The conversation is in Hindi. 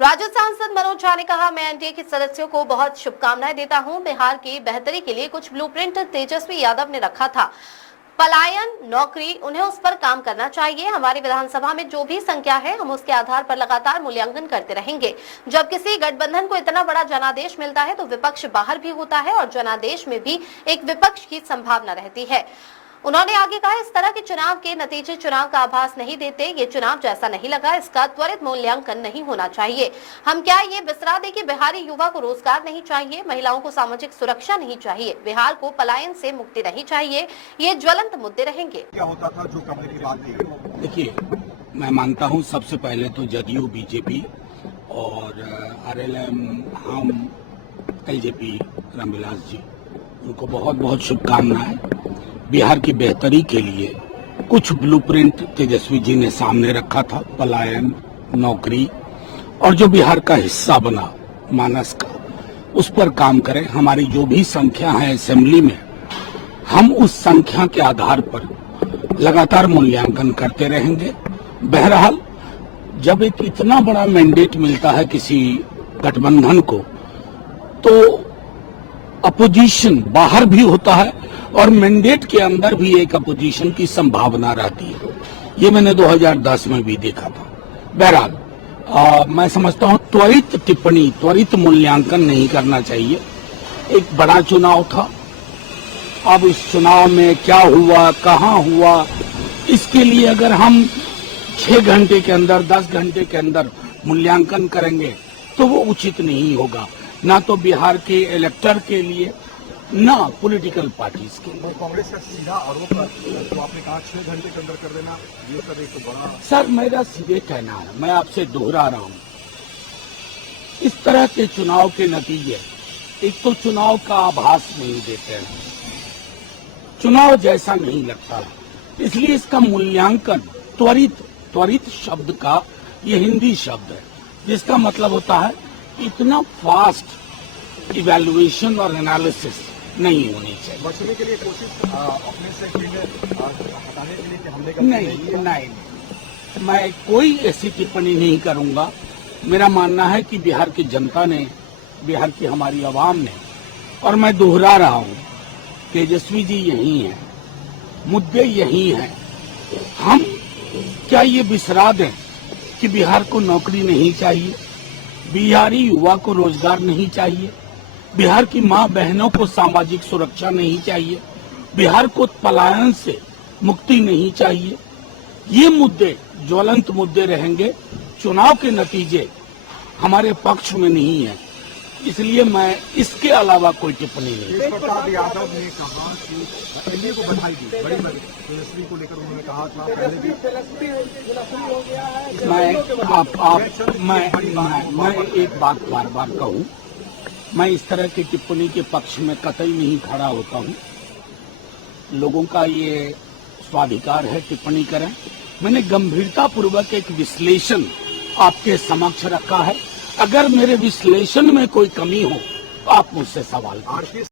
राजद सांसद मनोज झा ने कहा, मैं एनडीए के सदस्यों को बहुत शुभकामनाएं देता हूं। बिहार की बेहतरी के लिए कुछ ब्लूप्रिंट तेजस्वी यादव ने रखा था। पलायन, नौकरी, उन्हें उस पर काम करना चाहिए। हमारी विधानसभा में जो भी संख्या है, हम उसके आधार पर लगातार मूल्यांकन करते रहेंगे। जब किसी गठबंधन को इतना बड़ा जनादेश मिलता है तो विपक्ष बाहर भी होता है और जनादेश में भी एक विपक्ष की संभावना रहती है। उन्होंने आगे कहा, इस तरह के चुनाव के नतीजे चुनाव का आभास नहीं देते। ये चुनाव जैसा नहीं लगा, इसका त्वरित मूल्यांकन नहीं होना चाहिए। हम क्या ये बिसरा दे कि बिहारी युवा को रोजगार नहीं चाहिए, महिलाओं को सामाजिक सुरक्षा नहीं चाहिए, बिहार को पलायन से मुक्ति नहीं चाहिए। ये ज्वलंत मुद्दे रहेंगे। क्या होता था जो करने की बात की? देखिए, मैं मानता हूँ सबसे पहले तो जदयू, बीजेपी और आरएलएम, हम, एलजेपी, रामविलास जी, उनको बहुत बहुत शुभकामनाएं। बिहार की बेहतरी के लिए कुछ ब्लूप्रिंट तेजस्वी जी ने सामने रखा था, पलायन, नौकरी, और जो बिहार का हिस्सा बना मानस का, उस पर काम करें। हमारी जो भी संख्या है असेंबली में, हम उस संख्या के आधार पर लगातार मूल्यांकन करते रहेंगे। बहरहाल, जब एक इतना बड़ा मैंडेट मिलता है किसी गठबंधन को, तो अपोजिशन बाहर भी होता है और मैंडेट के अंदर भी एक अपोजिशन की संभावना रहती है। ये मैंने 2010 में भी देखा था। बहरहाल, मैं समझता हूँ त्वरित टिप्पणी, त्वरित मूल्यांकन नहीं करना चाहिए। एक बड़ा चुनाव था, अब इस चुनाव में क्या हुआ, कहाँ हुआ, इसके लिए अगर हम 6 घंटे के अंदर, 10 घंटे के अंदर मूल्यांकन करेंगे तो वो उचित नहीं होगा, ना तो बिहार के इलेक्टर के लिए, ना पॉलिटिकल पार्टीज के लिए। कांग्रेस का सीधा आरोप है, तो आपने कहा 6 घंटे के अंदर कर देना, ये सब एक तो बड़ा। सर, मेरा सीधे कहना है, मैं आपसे दोहरा रहा हूं, इस तरह के चुनाव के नतीजे एक तो चुनाव का आभास नहीं देते हैं, चुनाव जैसा नहीं लगता है, इसलिए इसका मूल्यांकन त्वरित शब्द का ये हिंदी शब्द है, जिसका मतलब होता है इतना फास्ट इवैल्यूएशन और एनालिसिस नहीं होनी चाहिए। बचने के लिए कोशिश अपने से हटाने के लिए कि हमने नहीं, मैं कोई ऐसी टिप्पणी नहीं करूंगा। मेरा मानना है कि बिहार की जनता ने, बिहार की हमारी आवाम ने, और मैं दोहरा रहा हूं, तेजस्वी जी यही हैं, मुद्दे यही हैं। हम क्या ये बिसरा दें कि बिहार को नौकरी नहीं चाहिए, बिहारी युवा को रोजगार नहीं चाहिए, बिहार की मां बहनों को सामाजिक सुरक्षा नहीं चाहिए, बिहार को पलायन से मुक्ति नहीं चाहिए? ये मुद्दे ज्वलंत मुद्दे रहेंगे। चुनाव के नतीजे हमारे पक्ष में नहीं है, इसलिए मैं इसके अलावा कोई टिप्पणी नहीं। तेज प्रताप यादव ने कहा कि एनडीए को बधाई दी, बड़ी तेजस्वी को लेकर उन्होंने कहा था पहले भी। मैं एक बात बार बार कहूं, मैं इस तरह की टिप्पणी के पक्ष में कतई नहीं खड़ा होता हूं। लोगों का ये स्वाधिकार है टिप्पणी करें। मैंने गंभीरता पूर्वक एक विश्लेषण आपके समक्ष रखा है। अगर मेरे विश्लेषण में कोई कमी हो तो आप मुझसे सवाल करें।